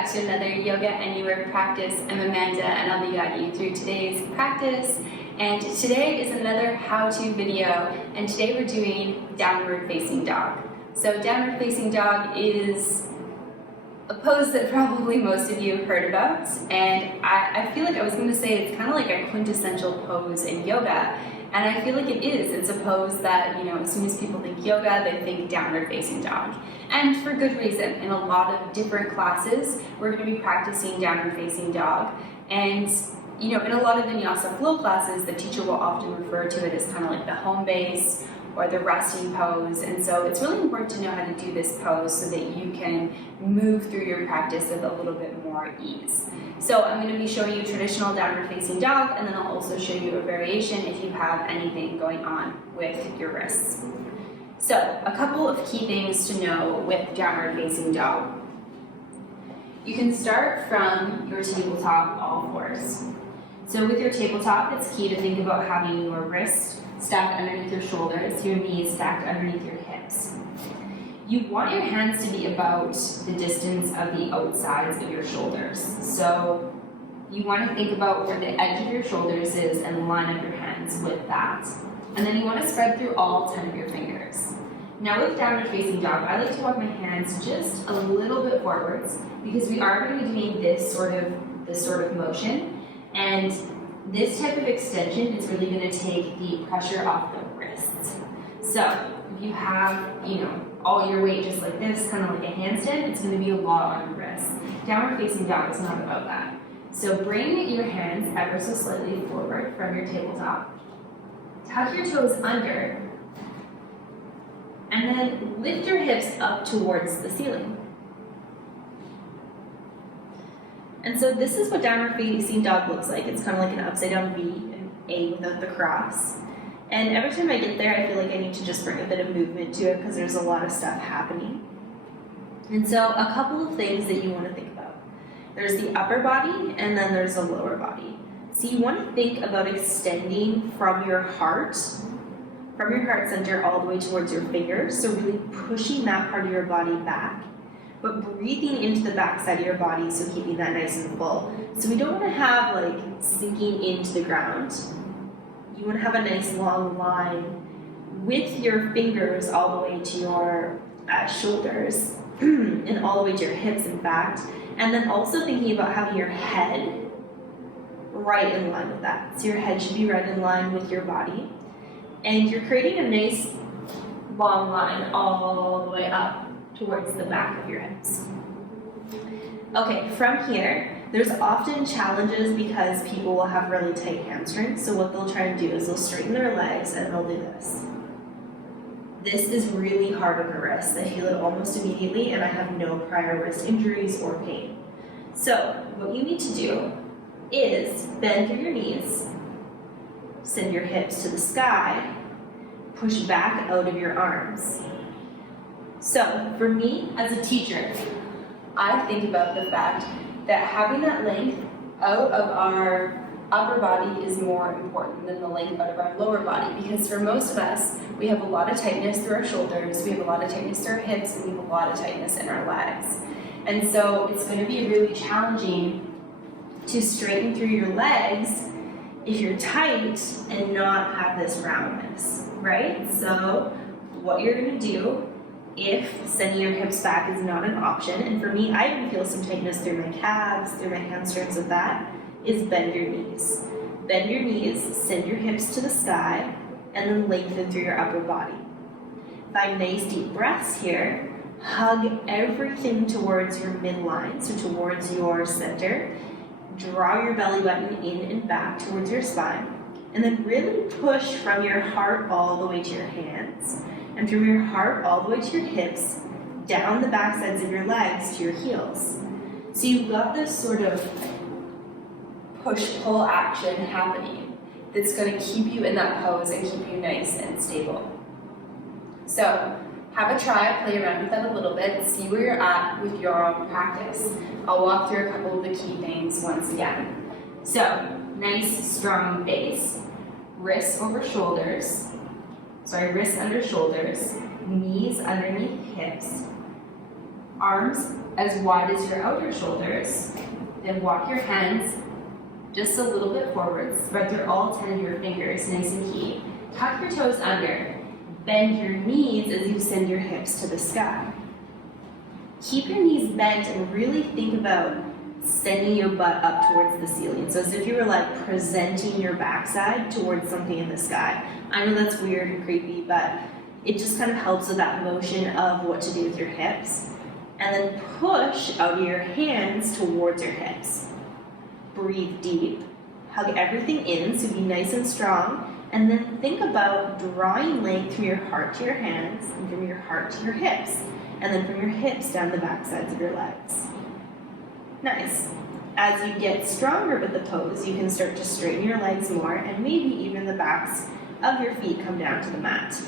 back to another Yoga Anywhere practice. I'm Amanda and I'll be guiding you through today's practice. And today is another how-to video, and today we're doing downward facing dog. So downward facing dog is a pose that probably most of you have heard about, and I feel like I was going to say it's kind of like a quintessential pose in yoga, and I feel like it is. It's a pose that, you know, as soon as people think yoga, they think downward facing dog. And for good reason. In a lot of different classes, we're going to be practicing downward facing dog. And, you know, in a lot of vinyasa flow classes, the teacher will often refer to it as kind of like the home base or the resting pose. And so it's really important to know how to do this pose so that you can move through your practice with a little bit more ease. So I'm going to be showing you traditional downward facing dog, and then I'll also show you a variation if you have anything going on with your wrists. So a couple of key things to know with downward facing dog. You can start from your tabletop all fours. So with your tabletop, it's key to think about having your wrists stacked underneath your shoulders, your knees stacked underneath your hips. You want your hands to be about the distance of the outsides of your shoulders. So you want to think about where the edge of your shoulders is and line up your hands with that. And then you want to spread through all 10 of your fingers. Now with downward facing dog, I like to walk my hands just a little bit forwards because we are going to be doing this sort of motion. And this type of extension is really going to take the pressure off the wrists. So if you have, you know, all your weight just like this, kind of like a handstand, it's going to be a lot on your wrists. Downward facing dog is not about that. So bring your hands ever so slightly forward from your tabletop. Tuck your toes under, and then lift your hips up towards the ceiling. And so this is what downward facing dog looks like. It's kind of like an upside down V and A without the cross. And every time I get there, I feel like I need to just bring a bit of movement to it because there's a lot of stuff happening. And so a couple of things that you want to think about. There's the upper body and then there's the lower body. So you want to think about extending from your heart center all the way towards your fingers. So really pushing that part of your body back, but breathing into the back side of your body, so keeping that nice and full. So we don't want to have like sinking into the ground. You want to have a nice long line with your fingers all the way to your shoulders and all the way to your hips and back. And then also thinking about having your head right in line with that. So your head should be right in line with your body. And you're creating a nice long line all the way up towards the back of your hips. Okay, from here, there's often challenges because people will have really tight hamstrings. So what they'll try and do is they'll straighten their legs and they'll do this. This is really hard on the wrists. I feel it almost immediately, and I have no prior wrist injuries or pain. So what you need to do is bend through your knees, send your hips to the sky, push back out of your arms. So for me as a teacher, I think about the fact that having that length out of our upper body is more important than the length out of our lower body, because for most of us, we have a lot of tightness through our shoulders, we have a lot of tightness through our hips, and we have a lot of tightness in our legs. And so it's going to be really challenging to straighten through your legs if you're tight and not have this roundness, right? So what you're going to do, if sending your hips back is not an option, and for me, I even feel some tightness through my calves, through my hamstrings with that, is bend your knees. Bend your knees, send your hips to the sky, and then lengthen through your upper body. Find nice deep breaths here. Hug everything towards your midline, so towards your center. Draw your belly button in and back towards your spine, and then really push from your heart all the way to your hands, and from your heart all the way to your hips, down the back sides of your legs to your heels. So you've got this sort of push-pull action happening that's going to keep you in that pose and keep you nice and stable. So have a try, play around with that a little bit, see where you're at with your own practice. I'll walk through a couple of the key things once again. So, nice strong base, wrists over shoulders, wrists under shoulders, knees underneath hips, arms as wide as your outer shoulders. Then walk your hands just a little bit forward. Spread through all 10 of your fingers, nice and key. Tuck your toes under. Bend your knees as you send your hips to the sky. Keep your knees bent and really think about sending your butt up towards the ceiling. So as if you were like presenting your backside towards something in the sky. I know that's weird and creepy, but it just kind of helps with that motion of what to do with your hips. And then push out of your hands towards your hips. Breathe deep. Hug everything in, so be nice and strong. And then think about drawing length from your heart to your hands and from your heart to your hips. And then from your hips down the back sides of your legs. Nice. As you get stronger with the pose, you can start to straighten your legs more and maybe even the backs of your feet come down to the mat.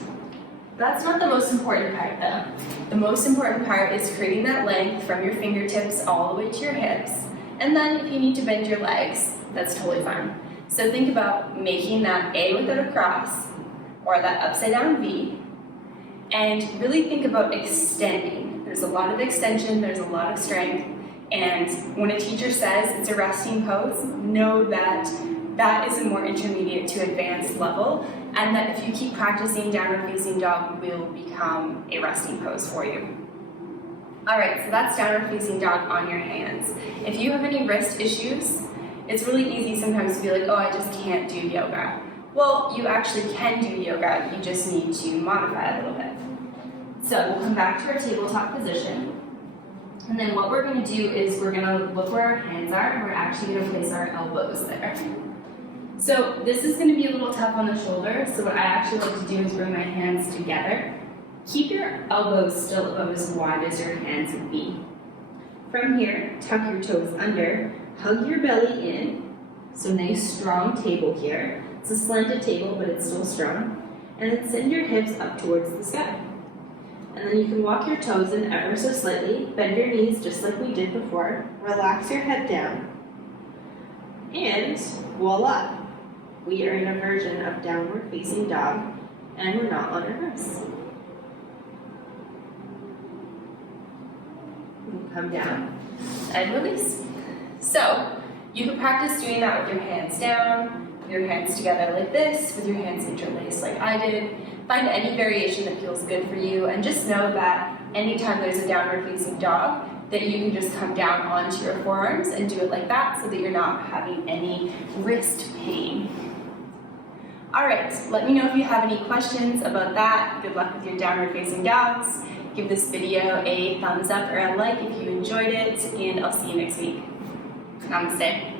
That's not the most important part though. The most important part is creating that length from your fingertips all the way to your hips. And then if you need to bend your legs, that's totally fine. So think about making that A without a cross or that upside down V, and really think about extending. There's a lot of extension, there's a lot of strength, and when a teacher says it's a resting pose, know that that is a more intermediate to advanced level, and that if you keep practicing, downward facing dog will become a resting pose for you. Alright, so that's downward facing dog on your hands. If you have any wrist issues, it's really easy sometimes to be like, oh, I just can't do yoga. Well, you actually can do yoga, you just need to modify a little bit. So we'll come back to our tabletop position. And then what we're going to do is we're going to look where our hands are, and we're actually going to place our elbows there. So this is going to be a little tough on the shoulder, so what I actually like to do is bring my hands together. Keep your elbows still about as wide as your hands would be. From here, tuck your toes under, hug your belly in, so nice strong table here. It's a slanted table, but it's still strong. And then send your hips up towards the sky. And then you can walk your toes in ever so slightly, bend your knees just like we did before, relax your head down, and voila! We are in a version of downward facing dog, and we're not on reverse. Come down and release. So you can practice doing that with your hands down, with your hands together like this, with your hands interlaced like I did. Find any variation that feels good for you, and just know that anytime there's a downward facing dog, that you can just come down onto your forearms and do it like that so that you're not having any wrist pain. Alright, let me know if you have any questions about that. Good luck with your downward facing dogs. Give this video a thumbs up or a like if you enjoyed it, and I'll see you next week. Namaste.